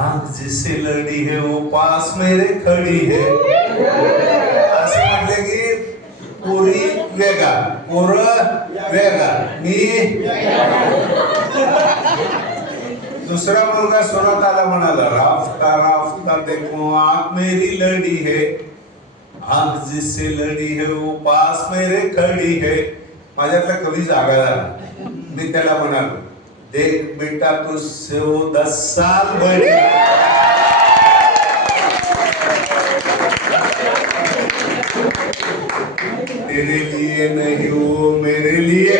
आग जिससे लड़ी है वो पास मेरे खडी है. असं म्हटलं की पोरी वेगा, पोर वेगा, मी. दुसरा मुलगा सुरात आला म्हणाला, राफ्ता राफ्ता देखो आग मेरी लड़ी है, आग जिससे लड़ी है वो पास मेरे खडी है. माझ्यातला कवी जागा झाला. मी त्याला म्हणालो, देख बेटा तुझसे वो 10 साल बड़ी. तेरे लिए नहीं वो मेरे लिए.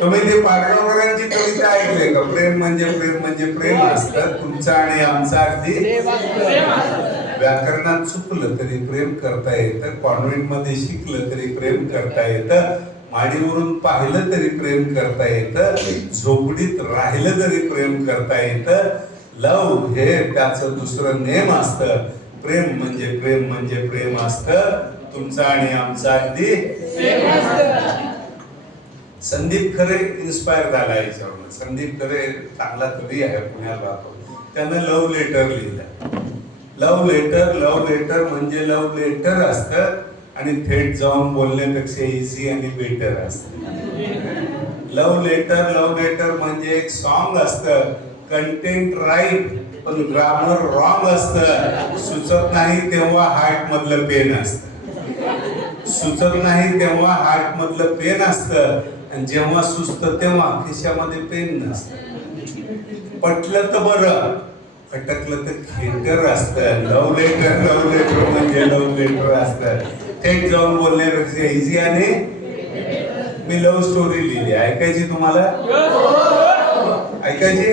तुम्ही ते पाडगावकरांची कविता ऐकले का? प्रेम म्हणजे प्रेम म्हणजे प्रेम असतं, तुमचं आणि आमचं अगदी. व्याकरणात चुकलं तरी प्रेम करता येतं, कॉन्व्हेंट मध्ये शिकलं तरी प्रेम करता येतं, माडीवरून पाहिलं तरी प्रेम करता येतं, झोपडीत राहिलं तरी प्रेम करता येतं. लव हे त्याचं दुसरं नेम असतं. प्रेम म्हणजे प्रेम म्हणजे प्रेम असतं, तुमचं आणि आमचं अगदी. संदीप खरे इन्स्पायर झाला याच्यावर. संदीप खरे चांगला कवी आहे, पुण्याला राहतो. त्यानं लव्ह लेटर लिहिलं. लव्ह लेटर म्हणजे लव्ह लेटर असतं आणि थेट जाऊन बोलण्यापेक्षा इझी आणि बेटर असतं. लव्ह लेटर म्हणजे एक सॉन्ग असतं, कंटेंट राईट पण ग्रामर रॉंग असतं. सुचत नाही तेव्हा हार्ट मधलं पेन असतं. सुचत नाही तेव्हा हार्ट मधलं पेन असतं, आणि जेव्हा सुचत तेव्हा खिशामध्ये पेन नसतं. पटलं तर बरं, खटकलं तर थिएटर असतं. लव्ह लेटर म्हणजे लव्ह लेटर असतं, थेट जाऊन बोलण्यापेक्षा इझी. आणि मी लव्ह स्टोरी लिहिली, ऐकायची तुम्हाला? ऐकायची?